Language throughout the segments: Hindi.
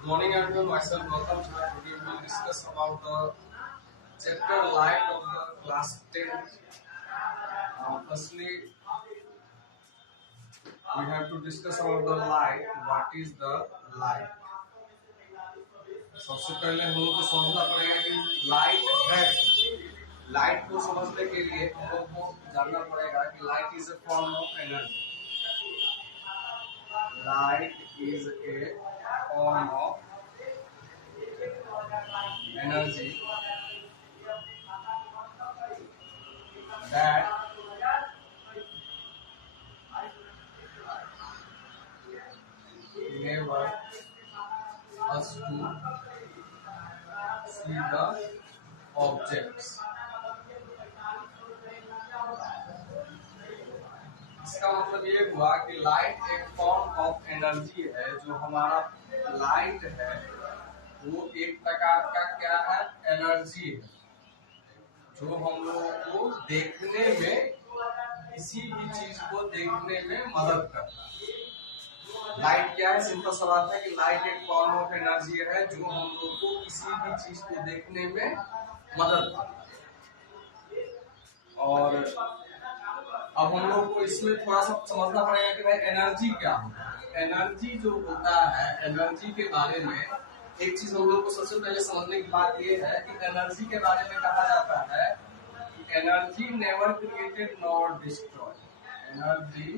Good morning everyone, myself Gautam. Today we will discuss about the chapter light of the class 10. Firstly, we have to discuss about the light. What is the light? सबसे पहले हम लोग को समझना पड़ेगा कि लाइट है। लाइट को समझने के लिए हम लोग को जानना पड़ेगा कि light is a form of energy. Light is a form of energy that enable us to see the objects। इसका मतलब ये हुआ कि लाइट एक फॉर्म ऑफ एनर्जी है। जो हमारा लाइट है वो एक प्रकार का क्या है, एनर्जी है, जो हम लोगों को देखने में, किसी भी चीज को देखने में मदद करता है। लाइट क्या है, सिंपल सा बात है कि लाइट एक फॉर्म ऑफ एनर्जी है जो हम लोगों को किसी भी चीज को देखने में मदद करता है। और अब हम लोग को इसमें थोड़ा सा समझना पड़ेगा कि भाई एनर्जी क्या होता है। एनर्जी जो होता है, एनर्जी के बारे में एक चीज हम लोग को सबसे पहले समझने की बात यह है कि एनर्जी के बारे में कहा जाता है कि energy never created nor destroy. Energy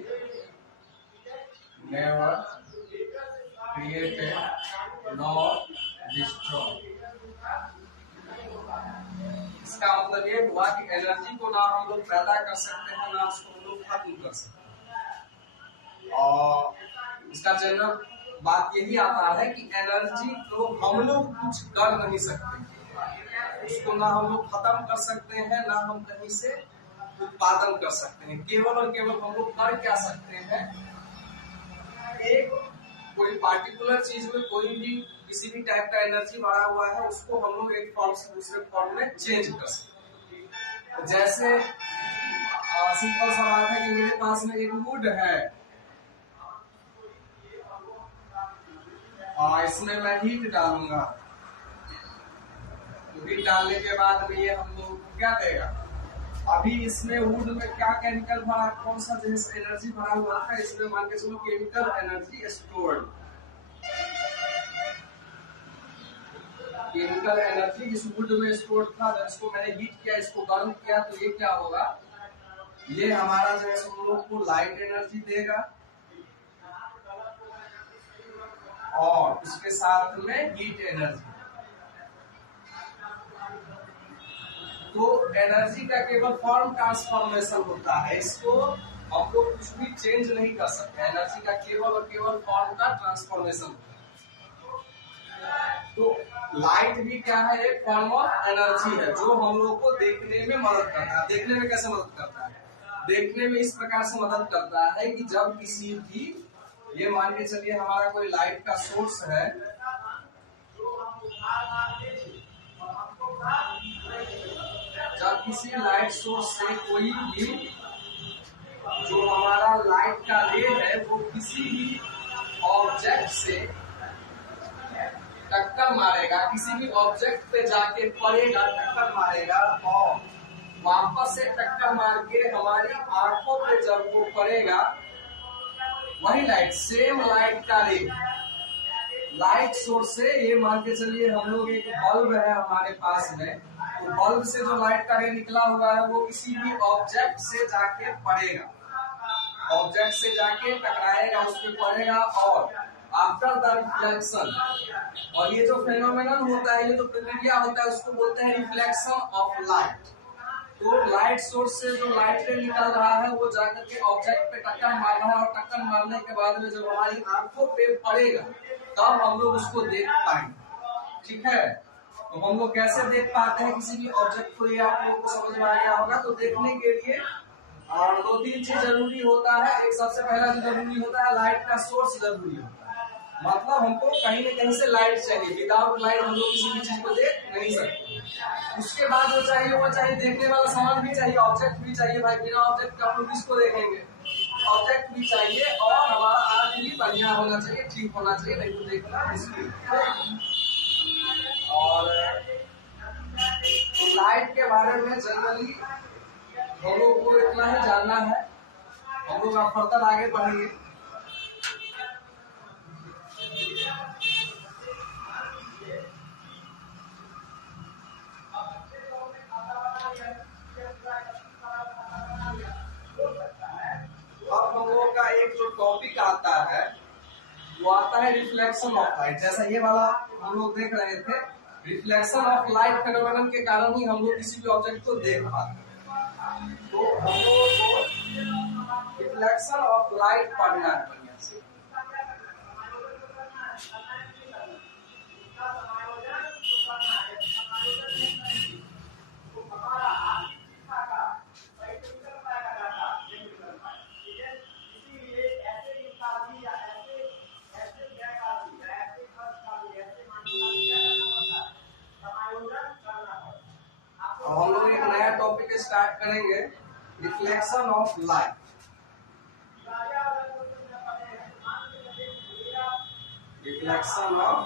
never created nor destroy. इसका मतलब ये हुआ कि एनर्जी को ना हम लोग पैदा कर सकते हैं, ना उसको हम लोग खत्म कर सकते हैं। और इसका जनरल बात यही आता है कि एनर्जी को हम लोग कुछ कर नहीं सकते, उसको ना हम लोग खत्म कर सकते हैं, ना हम कहीं से उत्पादन कर सकते हैं। केवल और केवल हम लोग कर क्या सकते हैं, एक कोई पार्टिकुलर चीज में कोई भी किसी भी टाइप का एनर्जी भरा हुआ है उसको हम लोग एक फॉर्म से दूसरे फॉर्म में चेंज कर सकते हैं। जैसे सिंपल सा बात है कि मेरे पास में एक वुड है और इसमें मैं हीट डालूंगा, तो हीट डालने के बाद में ये हम लोग क्या देगा। अभी इसमें वुड में क्या केमिकल भरा, कौन सा जैसे एनर्जी भरा हुआ है, इसमें मान के चलो chemical energy stored. Chemical energy इस वुड में स्टोर्ड था। जब इसको मैंने हीट किया, इसको गर्म किया, तो ये क्या होगा, ये हमारा जो है हम लोग को लाइट एनर्जी देगा और उसके साथ में हीट एनर्जी। तो एनर्जी का केवल फॉर्म ट्रांसफॉर्मेशन होता है, इसको हम लोग कुछ भी चेंज नहीं कर सकते। एनर्जी का केवल और केवल फॉर्म का ट्रांसफॉर्मेशन। तो लाइट भी क्या है, एक फॉर्म ऑफ एनर्जी है जो हम लोग को देखने में मदद करता है। देखने में कैसे मदद करता है, देखने में इस प्रकार से मदद करता है कि जब किसी भी, ये मान के चलिए हमारा कोई लाइट का सोर्स है, जब किसी लाइट सोर्स से कोई भी जो हमारा लाइट का रे है वो किसी भी ऑब्जेक्ट से टक्कर मारेगा, किसी भी ऑब्जेक्ट पे जाके पड़ेगा, टक्कर मारेगा और वापस से टक्कर मार के हमारी आंखों पे जब वो पड़ेगा, वही लाइट, सेम लाइट का रे लाइट सोर्स से, ये मान के चलिए हम लोग एक बल्ब है हमारे पास में, तो बल्ब से जो लाइट का रे निकला हुआ है वो किसी भी ऑब्जेक्ट से जाके पड़ेगा, ऑब्जेक्ट से जाके टकराएगा, उस पर पड़ेगा और आफ्टर द रिफ्लेक्शन, और ये जो फेनोमेनन होता है, ये जो प्रक्रिया होता है उसको बोलते हैं रिफ्लेक्शन ऑफ लाइट। तो लाइट सोर्स से जो लाइट रे निकल रहा है वो जाकर के ऑब्जेक्ट पे टक्कर मार रहा है और टक्कर मारने के बाद में जब हमारी आंखों पे पड़ेगा तब हम लोग उसको देख पाएंगे। ठीक है, तो हम लोग कैसे देख पाते हैं किसी भी ऑब्जेक्ट को, ये आप लोगों को समझ में आ गया होगा। तो देखने के लिए और दो तीन चीज जरूरी होता है। एक सबसे पहला जो जरूरी होता है, लाइट का सोर्स जरूरी होता है। मतलब हमको कहीं न कहीं से लाइट चाहिए, विदाउट लाइट हम लोग किसी भी चीज को देख नहीं सकते। उसके बाद जो चाहिए वो चाहिए देखने वाला सामान भी चाहिए, ऑब्जेक्ट भी चाहिए। भाई बिना ऑब्जेक्ट का हम लोग किसको देखेंगे, ऑब्जेक्ट भी चाहिए और हमारा आंख भी बढ़िया होना चाहिए, ठीक होना चाहिए, नहीं तो देखना मुश्किल। और तो लाइट के बारे में जनरली हम लोग को इतना ही जानना है। हम लोग आप फर्दर आगे बढ़ेंगे। अब हम लोगों का एक जो टॉपिक आता है वो आता है रिफ्लेक्शन ऑफ लाइट। जैसा ये वाला हम लोग देख रहे थे, रिफ्लेक्शन ऑफ लाइट फेनोमेनन के कारण ही हम लोग किसी भी ऑब्जेक्ट को देख पाते हैं। तो हम लोगों को रिफ्लेक्शन ऑफ लाइट पढ़ना है बढ़िया से। अब हम लोग एक नया टॉपिक स्टार्ट करेंगे, reflection of light. Reflection of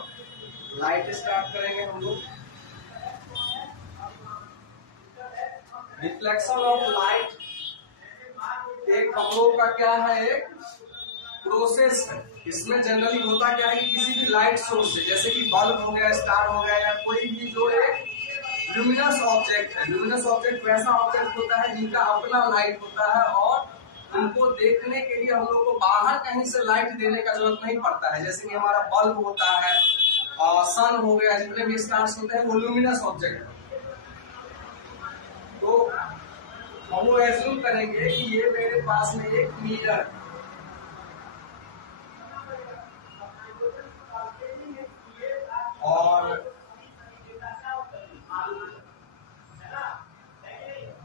light start करेंगे हम लोग। रिफ्लेक्शन ऑफ लाइट एक हम लोग का क्या है, एक प्रोसेस है। इसमें जनरली होता क्या है कि किसी भी लाइट सोर्स से, जैसे कि बल्ब हो गया, स्टार हो गया, या कोई भी जो एक ल्यूमिनस ऑब्जेक्ट है। ल्यूमिनस ऑब्जेक्ट वैसा ऑब्जेक्ट होता है जिनका अपना लाइट होता है और उनको देखने के लिए हम लोग को बाहर कहीं से लाइट देने का जरूरत नहीं पड़ता है। जैसे कि हमारा बल्ब होता है और सन हो गया, जितने भी स्टार्स होते हैं वो ल्यूमिनस ऑब्जेक्ट। तो हम लोग एज्यूम करेंगे कि ये मेरे पास में एक मिरर है और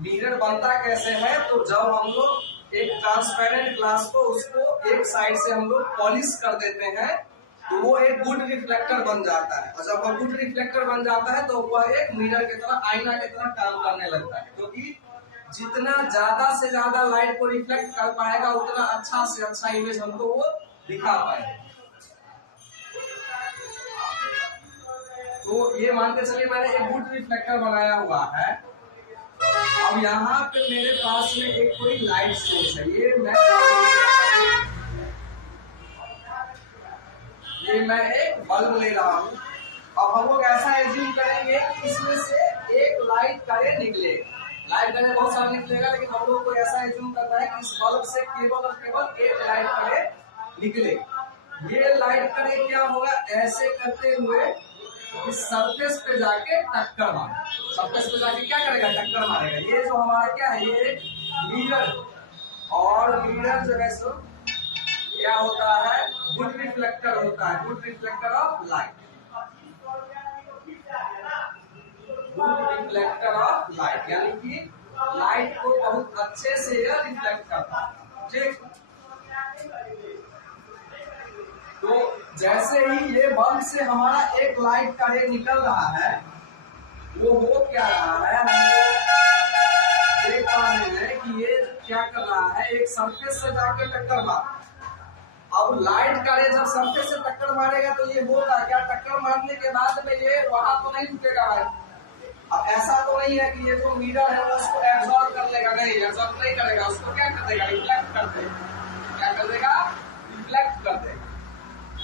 मिरर बनता कैसे है, तो जब हम लोग एक ट्रांसपेरेंट ग्लास को उसको एक साइड से हम लोग पॉलिश कर देते हैं तो वो एक गुड रिफ्लेक्टर बन जाता है। और जब वो गुड रिफ्लेक्टर बन जाता है तो वह एक मिरर की तरह, आईना की तरह काम करने लगता है, क्योंकि जितना ज्यादा से ज्यादा लाइट को रिफ्लेक्ट कर पाएगा उतना अच्छा से अच्छा इमेज हमको वो दिखा पाएगा। तो ये मान के चलिए मैंने एक गुड रिफ्लेक्टर बनाया हुआ है। अब यहाँ पे मेरे पास में एक कोई लाइट सोर्स है, ये मैं एक बल्ब ले रहा हूँ। अब हम लोग ऐसा एज्यूम करेंगे कि इसमें से एक लाइट करे निकले। लाइट करे बहुत सारा निकलेगा, लेकिन हम लोग को ऐसा एज्यूम करना है कि इस बल्ब से केवल और केवल एक लाइट करे निकले। ये लाइट करे क्या होगा, ऐसे करते हुए इस सरफेस पे जाके टक्कर मारेगा। सरफेस पे जाके क्या करेगा, टक्कर मारेगा। ये जो हमारा क्या है, ये मिरर, और मिरर जो है सो क्या होता है, गुड रिफ्लेक्टर होता है, good reflector of light, good reflector of light, यानी कि लाइट को बहुत अच्छे से यह रिफ्लेक्ट करता है। ठीक, तो जैसे ही ये बल्ब से हमारा एक लाइट का रे निकल रहा है, वो हो क्या रहा है, हम देख पा रहे हैं कि ये क्या कर रहा है, एक सरफेस से जाके टक्कर मार। अब लाइट का रे जब सरफेस से टक्कर मारेगा तो ये होगा क्या, टक्कर मारने के बाद में ये वहां तो नहीं रुकेगा। अब ऐसा तो नहीं है कि ये जो मिरर है वो उसको एब्जॉर्ब कर लेगा, नहीं, एब्जॉर्ब नहीं करेगा, उसको क्या कर देगा, रिफ्लेक्ट कर देगा। क्या कर देगा, रिफ्लेक्ट कर देगा।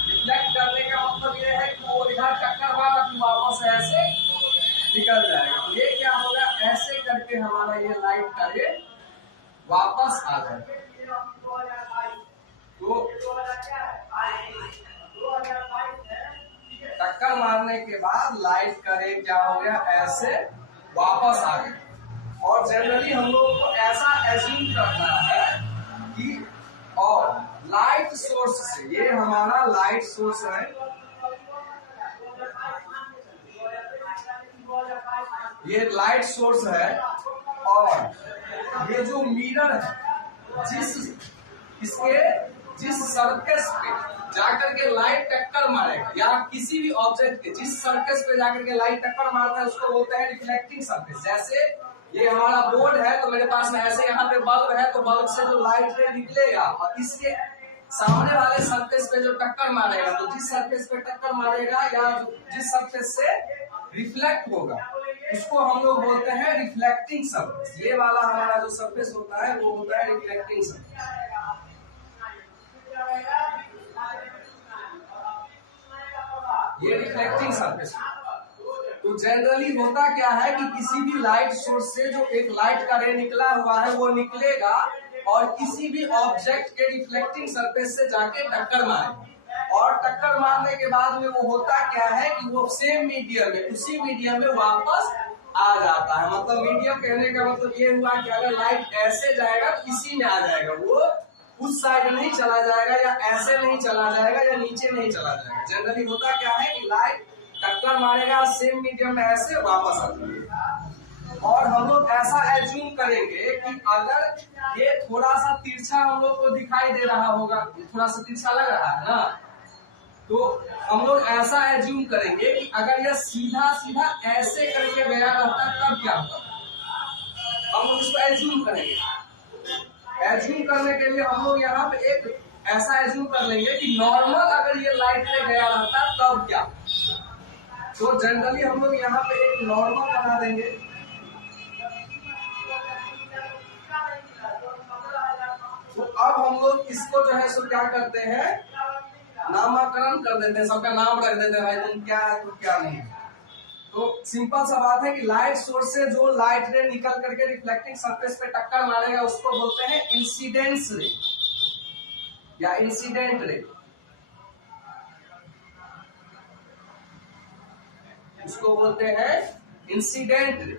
रिफ्लेक्ट करने का मतलब ये है कि वो इधर टक्कर मारा कि वापस ऐसे निकल जाएगा। तो ये क्या होगा, ऐसे करके हमारा ये लाइट का रे वापस आ जाएगा। तो टक्कर मारने के बाद लाइट का रे क्या हो गया, ऐसे वापस आ गया। और जनरली हम लोग को ऐसा एज्यूम करना है कि, और लाइट सोर्स से, ये हमारा लाइट सोर्स है, ये लाइट सोर्स है, और ये जो मिरर है जिस सरफेस पे जाकर के लाइट टक्कर मारेगा, या किसी भी ऑब्जेक्ट के जिस सरफेस पे जाकर के लाइट टक्कर मारता है उसको बोलते हैं रिफ्लेक्टिंग सरफेस। जैसे ये हमारा बोर्ड है तो मेरे पास में ऐसे यहाँ पे बल्ब है, तो बल्ब से जो लाइट रे निकलेगा और इसके सामने वाले सरफेस पे जो टक्कर मारेगा, तो जिस सरफेस पे टक्कर मारेगा या जिस सरफेस से रिफ्लेक्ट होगा उसको हम लोग बोलते हैं रिफ्लेक्टिंग सरफेस। ये वाला हमारा जो सरफेस होता है वो होता है रिफ्लेक्टिंग सरफेस। ये रिफ्लेक्टिंग सरफेस। तो जनरली होता क्या है कि किसी भी लाइट सोर्स से जो एक लाइट का रे निकला हुआ है वो निकलेगा और किसी भी ऑब्जेक्ट के रिफ्लेक्टिंग सरफेस से जाके टक्कर मारेगा, और टक्कर मारने के बाद में वो होता क्या है कि वो सेम मीडियम में, उसी मीडियम में वापस आ जाता है। मतलब मीडियम कहने का मतलब ये हुआ कि अगर लाइट ऐसे जाएगा तो इसी में आ जाएगा, वो उस साइड नहीं चला जाएगा या ऐसे नहीं चला जाएगा या नीचे नहीं चला जाएगा। जनरली होता क्या है कि लाइट टक्कर मारेगा सेम मीडियम में ऐसे वापस आ जाएगा। और हम लोग ऐसा एज्यूम करेंगे कि अगर ये थोड़ा सा तिरछा हम लोग को दिखाई दे रहा होगा, थोड़ा सा तिरछा लग रहा है ना, तो हम लोग ऐसा एज्यूम करेंगे कि अगर यह सीधा सीधा ऐसे करके गया रहता तब क्या होता, हम लोग इसको एज्यूम करेंगे। एज्यूम करने के लिए हम लोग यहाँ पे एक ऐसा एज्यूम कर लेंगे कि नॉर्मल अगर ये लाइट में गया रहता तब क्या। तो जनरली हम लोग यहाँ पे एक नॉर्मल बना देंगे। तो अब हम लोग इसको जो है सो क्या करते हैं, नामकरण कर देते हैं, सबका नाम रख देते हैं, भाई तुम क्या है तुम क्या नहीं। तो सिंपल सा बात है कि लाइट सोर्स से जो लाइट रे निकल करके रिफ्लेक्टिंग सरफेस पे टक्कर मारेगा उसको बोलते हैं इंसिडेंस रे या इंसिडेंट रे। उसको बोलते हैं इंसिडेंट रे।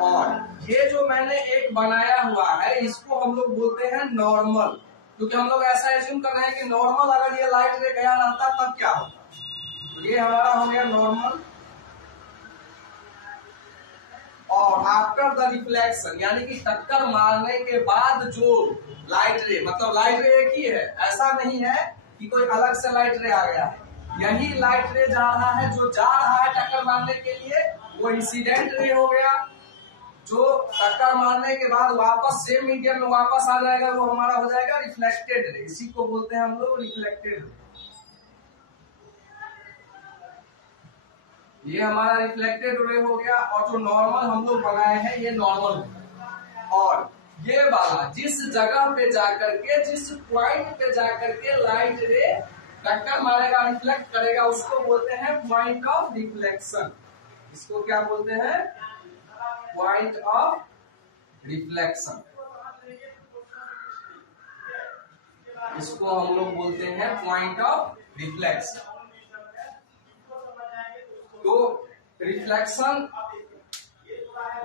और ये जो मैंने एक बनाया हुआ है इसको हम लोग बोलते हैं नॉर्मल, क्योंकि हम लोग ऐसा एज्यूम कर रहे हैं कि नॉर्मल अगर ये लाइट रे गया रहता तब क्या होता। तो ये हमारा हो गया नॉर्मल। और आफ्टर द रिफ्लेक्शन यानी कि टक्कर मारने के बाद जो लाइट रे, मतलब लाइट रे एक ही है, ऐसा नहीं है कि कोई अलग से लाइट रे आ गया है, यही लाइट रे जा रहा है। जो जा रहा है टक्कर मारने के लिए वो इंसिडेंट रे हो गया, जो टक्कर मारने के बाद वापस सेम मीडियम में वापस आ जाएगा वो हमारा हो जाएगा रिफ्लेक्टेड रे। इसी को बोलते हैं हम लोग रिफ्लेक्टेड रे। ये हमारा रिफ्लेक्टेड रे हो गया। और जो नॉर्मल हम लोग बनाए हैं ये नॉर्मल हो गया। और ये वाला जिस जगह पे जाकर के, जिस पॉइंट पे जाकर के लाइट रे टक्कर मारेगा, रिफ्लेक्ट करेगा, उसको बोलते हैं पॉइंट ऑफ रिफ्लेक्शन। इसको क्या बोलते हैं, पॉइंट ऑफ रिफ्लेक्शन। इसको हम लोग बोलते हैं पॉइंट ऑफ रिफ्लेक्शन। तो रिफ्लेक्शन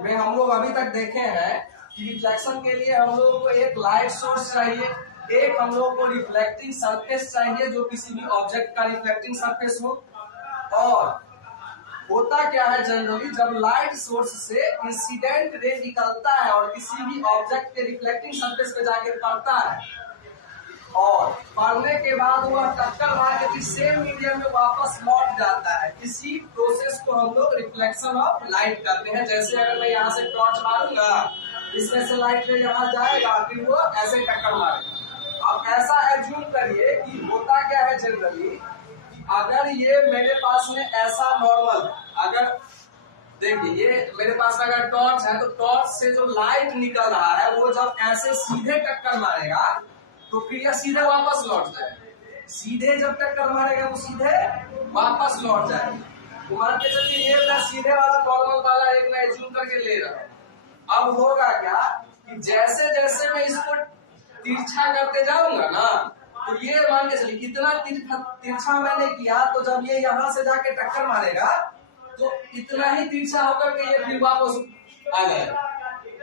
में हम लोग अभी तक देखे हैं कि रिफ्लेक्शन के लिए हम लोगों को एक लाइट सोर्स चाहिए, एक हम लोगों को रिफ्लेक्टिंग सरफेस चाहिए जो किसी भी ऑब्जेक्ट का रिफ्लेक्टिंग सरफेस हो। और होता क्या है जनरली जब लाइट सोर्स से इंसिडेंट रे निकलता है और किसी भी ऑब्जेक्ट के रिफ्लेक्टिंग सरफेस पे जाके पड़ता है, और पड़ने के बाद वह टक्कर मार के फिर सेम मीडियम में वापस लौट जाता है, इसी प्रोसेस को हम लोग रिफ्लेक्शन ऑफ लाइट करते हैं। जैसे अगर मैं यहाँ से टॉर्च मारूंगा, इसमें से लाइट रे यहाँ जाएगा, फिर वो ऐसे टक्कर मारेगा। अब ऐसा एज्यूम करिए कि होता क्या है जनरली, अगर ये मेरे पास में ऐसा नॉर्मल, अगर देखिए ये मेरे पास अगर टॉर्च है तो टॉर्च से जो लाइट निकल रहा है वो जब ऐसे सीधे टक्कर मारेगा तो फिर यह सीधे वापस लौट जाएगा। सीधे जब टक्कर मारेगा तो सीधे वापस लौट जाएगा। तो मान के चलिए ये मैं सीधे वाला नॉर्मल वाला एक मैं एज्यूम करके ले रहा हूँ। अब होगा क्या कि जैसे जैसे मैं इसको तिरछा करते जाऊंगा ना, तो ये मान के चलिए कितना तिरछा मैंने किया, तो जब ये यहाँ से जाके टक्कर मारेगा तो इतना ही तिरछा होकर के ये फिर वापस आ जाएगा।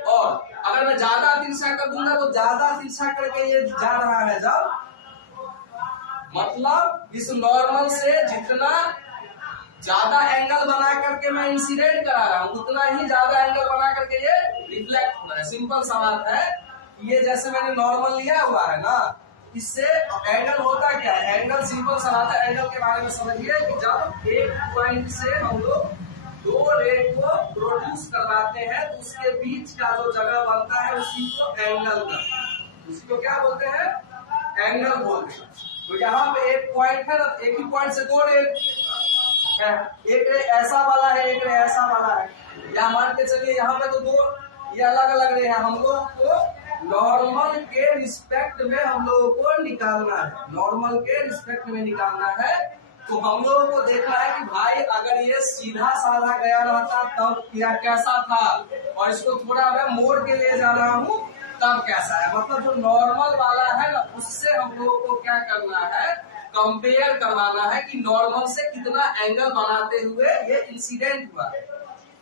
और अगर मैं ज्यादा तिरछा कर दूंगा तो ज्यादा तिरछा करके ये जा रहा है, जब मतलब इस नॉर्मल से जितना ज्यादा एंगल बना करके मैं इंसिडेंट करा रहा हूँ उतना ही ज्यादा एंगल बना करके ये रिफ्लेक्ट हो रहा है। सिंपल सा बात है, ये जैसे मैंने नॉर्मल लिया हुआ है ना, इससे एंगल होता क्या है, एंगल सिंपल सा बात है। एंगल के बारे में समझिए कि जब एक पॉइंट से हम लोग दो रे को प्रोड्यूस करवाते हैं तो उसके बीच का जो जगह बनता है उसी को एंगल कहते हैं। उसी को क्या बोलते हैं, एंगल बोलते हैं। तो यहाँ पे एक पॉइंट है ना, एक ही पॉइंट से दो रे है, एक रे ऐसा वाला है, एक रे ऐसा वाला है। या मान के चलिए यहाँ पे तो दो ये अलग अलग रे है, हम लोग को नॉर्मल के रिस्पेक्ट में हम लोगों को निकालना है, नॉर्मल के रिस्पेक्ट में निकालना है। तो हम लोगों को देखना है कि भाई अगर ये सीधा साधा गया रहता तब क्या कैसा था, और इसको थोड़ा मैं मोड़ के ले जा रहा हूँ तब कैसा है। मतलब जो नॉर्मल वाला है ना उससे हम लोगों को क्या करना है, कंपेयर करवाना है कि नॉर्मल से कितना एंगल बनाते हुए ये इंसिडेंट हुआ,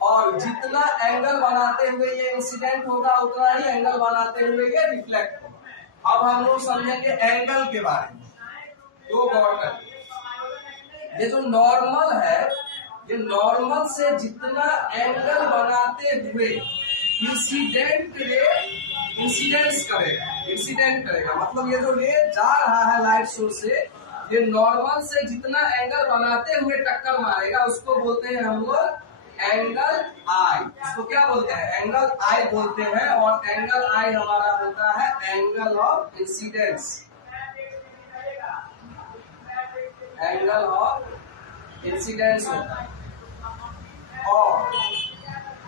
और जितना एंगल बनाते हुए ये इंसिडेंट होगा उतना ही एंगल बनाते हुए ये रिफ्लेक्ट होगा। अब हम लोग समझेंगे एंगल के बारे में। तो गौर करिए, ये जो नॉर्मल है, ये नॉर्मल से जितना एंगल बनाते हुए इंसिडेंट रे इंसिडेंट करेगा, मतलब ये जो रे जा रहा है लाइट सोर्स से, ये नॉर्मल से जितना एंगल बनाते हुए टक्कर मारेगा उसको बोलते हैं हम लोग एंगल आई। इसको क्या बोलते हैं, एंगल आई बोलते हैं। और एंगल आई हमारा होता है angle of incidence, angle of incidence होता है। और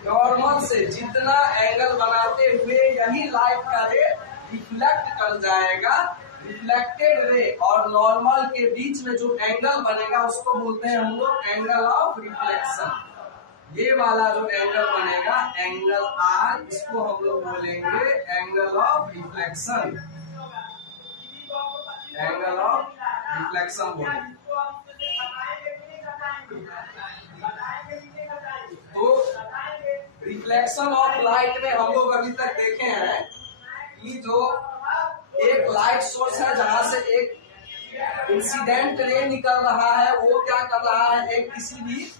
नॉर्मल से जितना एंगल बनाते हुए यही लाइट का रे रिफ्लेक्ट कर जाएगा, रिफ्लेक्टेड रे और नॉर्मल के बीच में जो एंगल बनेगा उसको बोलते हैं हम लोग एंगल ऑफ रिफ्लेक्शन। ये वाला जो एंगल बनेगा एंगल आर, इसको हम लोग बोलेंगे angle of reflection, angle of reflection बोलेंगे। तो रिफ्लेक्शन ऑफ लाइट में हम लोग अभी तक देखे हैं कि जो एक लाइट सोर्स है जहां से एक इंसिडेंट रे निकल रहा है, वो क्या कर रहा है, एक किसी भी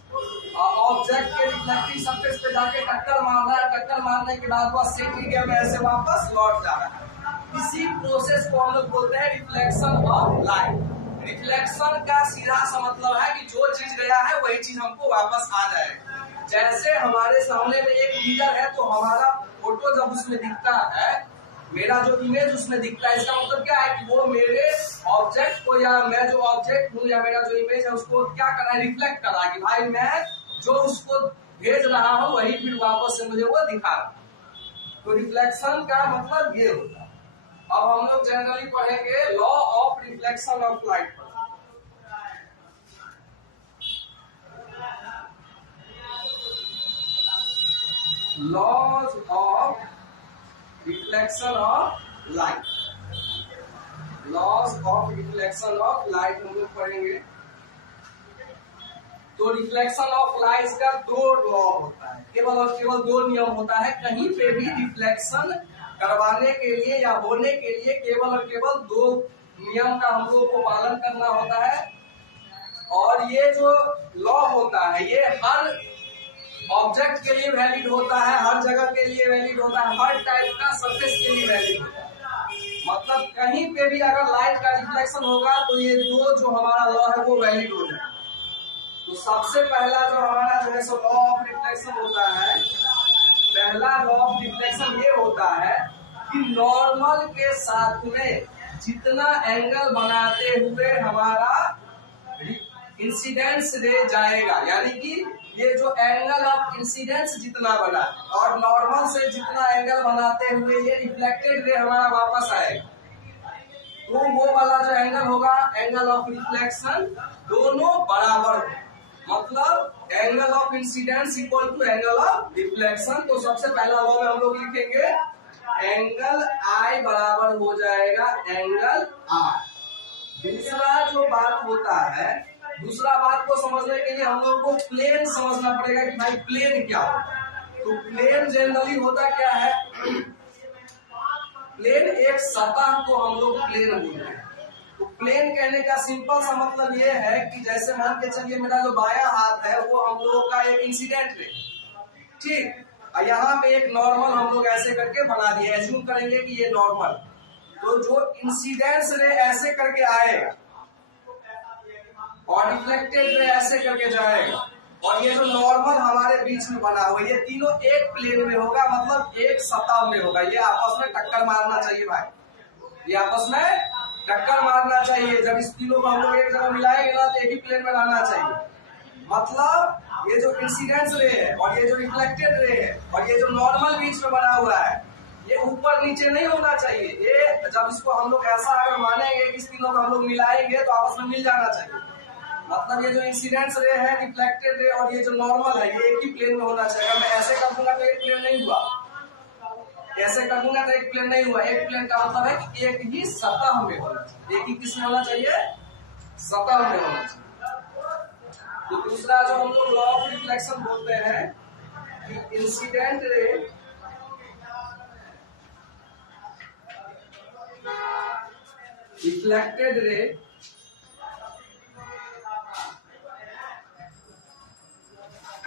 ऑब्जेक्ट के रिफ्लेक्टिंग सरफेस पे जाके टक्कर मार रहा है, टक्कर मारने के बाद वह सेट एरिया में ऐसे वापस लौट जा रहा है। इसी प्रोसेस को हम लोग बोलते हैं रिफ्लेक्शन ऑफ लाइट। रिफ्लेक्शन का सीधा सा मतलब है कि जो चीज गया है वही चीज हमको वापस आ जाएगा। जैसे हमारे सामने में एक मिरर है तो हमारा फोटो जब उसमें दिखता है, मेरा जो इमेज उसमें दिखता है, इसका मतलब क्या है कि वो मेरे ऑब्जेक्ट को, या मैं जो ऑब्जेक्ट हूँ या मेरा जो इमेज है उसको क्या कर रहा है, रिफ्लेक्ट कर रहा है कि भाई मैं जो उसको भेज रहा हूँ वही फिर वापस से मुझे वो दिखा रहा है। तो रिफ्लेक्शन का मतलब ये होता है। अब हम लोग जनरली पढ़ेंगे law of reflection of light. Laws of reflection of light, laws of reflection of light हम लोग पढ़ेंगे। तो रिफ्लेक्शन ऑफ लाइट का दो लॉ होता है, केवल और केवल दो नियम होता है। कहीं पे भी रिफ्लेक्शन करवाने के लिए या होने के लिए केवल और केवल दो नियम का हम लोग को पालन करना होता है। और ये जो लॉ होता है ये हर ऑब्जेक्ट के लिए वैलिड होता है, हर जगह के लिए वैलिड होता है, हर टाइप का सरफेस के लिए वैलिड होता है। मतलब कहीं पे भी अगर लाइट का रिफ्लेक्शन होगा तो ये दो जो हमारा लॉ है वो वैलिड हो जाएगा। तो सबसे पहला जो हमारा जो है सो लॉ ऑफ रिफ्लेक्शन होता है, पहला लॉ ऑफ रिफ्लेक्शन ये होता है कि नॉर्मल के साथ में जितना एंगल बनाते हुए हमारा इंसिडेंस रे जाएगा, यानी कि ये जो एंगल ऑफ इंसिडेंस जितना बना और नॉर्मल से जितना एंगल बनाते हुए ये रिफ्लेक्टेड रे हमारा वापस आएगा, तो वो वाला जो एंगल होगा एंगल ऑफ रिफ्लेक्शन, दोनों बराबर, मतलब angle of incidence equal to angle of reflection. तो सबसे पहला लॉ में हम लोग लिखेंगे एंगल आई बराबर हो जाएगा एंगल आर। दूसरा जो बात होता है, दूसरा बात को समझने के लिए हम लोग को प्लेन समझना पड़ेगा कि भाई प्लेन क्या होता है। तो प्लेन जनरली होता क्या है, प्लेन एक सतह को हम लोग प्लेन बोलते हैं। तो प्लेन कहने का सिंपल सा मतलब ये है कि जैसे मान के चलिए मेरा जो बायां हाथ है वो हम लोगों का एक इंसिडेंट रे, ठीक, और यहाँ पे एक नॉर्मल हम लोग ऐसे करके बना दिए, एज्यूम करेंगे कि ये नॉर्मल। तो जो इंसिडेंस रे ऐसे करके आएगा और रिफ्लेक्टेड रे ऐसे करके जाएगा, और ये जो नॉर्मल हमारे बीच में बना हुआ, ये तीनों एक प्लेन में होगा, मतलब एक सतह में होगा। ये आपस में टक्कर मारना चाहिए भाई, ये आपस में टक्कर मारना चाहिए। जब इस तीनों को हम लोग एक जगह मिलाएंगे ना तो एक ही प्लेन में रहना चाहिए। मतलब ये जो इंसिडेंस रे है और ये जो रिफ्लेक्टेड रे है और ये जो नॉर्मल बीच में बना हुआ है, ये ऊपर नीचे नहीं होना चाहिए। ये जब इसको हम लोग ऐसा अगर मानेंगे कि इस तीनों को हम लोग मिलाएंगे तो आपस में मिल जाना चाहिए। मतलब ये जो इंसिडेंस रे है, रिफ्लेक्टेड रे और ये जो नॉर्मल है, ये एक ही प्लेन में होना चाहिए। अगर मैं ऐसे कर दूंगा तो एक प्लेन नहीं हुआ, ऐसे कर दूंगा तो एक प्लेन नहीं हुआ। एक प्लेन का मतलब है कि एक ही सतह में होना चाहिए। एक ही किस में होना चाहिए? सतह में होना चाहिए। तो दूसरा जो हम लोग लॉ ऑफ रिफ्लेक्शन बोलते हैं कि incident ray reflected ray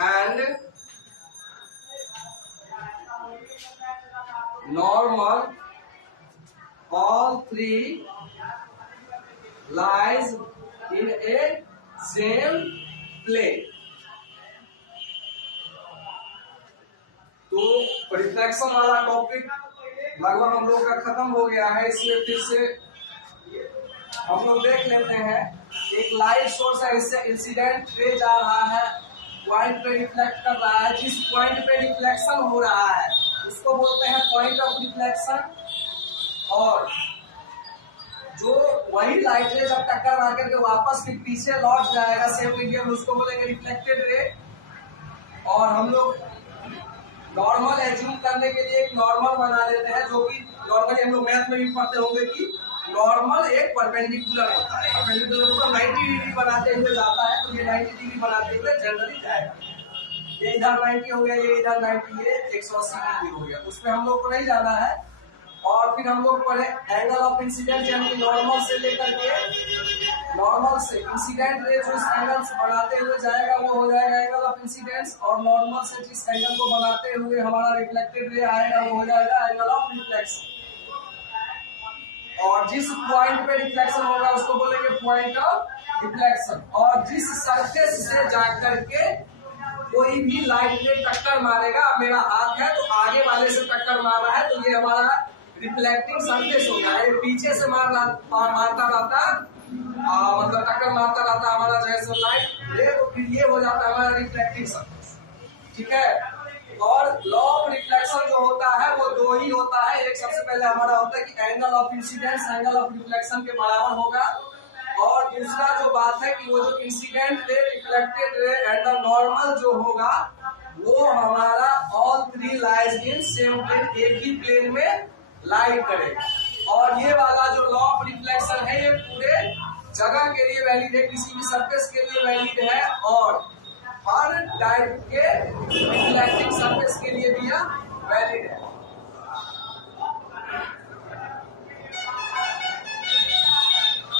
and normal, all three lies in a same plane। तो रिफ्लेक्शन वाला टॉपिक लगभग हम लोग का खत्म हो गया है। इसमें फिर से हम लोग देख लेते हैं। एक लाइट सोर्स है, इससे इंसिडेंट रे जा रहा है, पॉइंट पे रिफ्लेक्ट कर रहा है। जिस पॉइंट पे रिफ्लेक्शन हो रहा है उसको बोलते हैं पॉइंट ऑफ रिफ्लेक्शन। और जो वही लाइट रे जब टक्कर मार करके वापस फिर पीछे लौट जाएगा सेम मीडियम में, उसको बोलेंगे रिफ्लेक्टेड रे। और हम लोग नॉर्मल एज्यूम करने के लिए एक नॉर्मल बना लेते हैं, जो कि नॉर्मली हम लोग मैथ में भी पढ़ते होंगे कि नॉर्मल एक परपेंडिकुलर होता है। परपेंडिकुलर मतलब 90 डिग्री बनाते हुए जाता है, तो ये 90 डिग्री बनाते हुए जनरली जाएगा। ये इधर 90 हो गया, ये इधर 90, ये 180 डिग्री हो गया। उसमें हम लोग को नहीं जाना है। और फिर हम लोग पढ़े एंगल ऑफ इंसिडेंट, यानी नॉर्मल से लेकर के नॉर्मल से इंसिडेंट रे जो इस एंगल से बनाते हुए जाएगा वो हो जाएगा एंगल ऑफ इंसिडेंस। और नॉर्मल से जिस एंगल को बनाते हुए हमारा रिफ्लेक्टेड रे आएगा वो हो जाएगा एंगल ऑफ रिफ्लेक्शन। और जिस पॉइंट पे रिफ्लेक्शन होगा उसको बोलेंगे पॉइंट ऑफ रिफ्लेक्शन। और जिस सरफेस से जाकर के कोई भी लाइट में टक्कर मारेगा, मेरा हाथ है तो आगे वाले से टक्कर मार रहा है तो ये हमारा रिफ्लेक्टिंग सरफेस होगा। ये पीछे से मारता रहता मतलब टक्कर मारता रहता हमारा जैसे लाइट रे, तो फिर ये हो जाता है हमारा रिफ्लेक्टिंग सरफेस। ठीक है। और लॉ ऑफ रिफ्लेक्शन जो होता है वो दो ही होता है। एक सबसे पहले हमारा होता है कि angle of incidence angle of reflection के बराबर होगा। और दूसरा जो बात है कि वो जो incident ray, reflected ray and the normal जो होगा वो हमारा all three lies in same plane, एक ही प्लेन में लाई करेगा। और ये वाला जो लॉ ऑफ रिफ्लेक्शन है ये पूरे जगह के लिए वैलिड है, किसी भी सरफेस के लिए वैलिड है और हर टाइप के रिफ्लेक्टिंग सरफेस के लिए भी यह वैलिड है।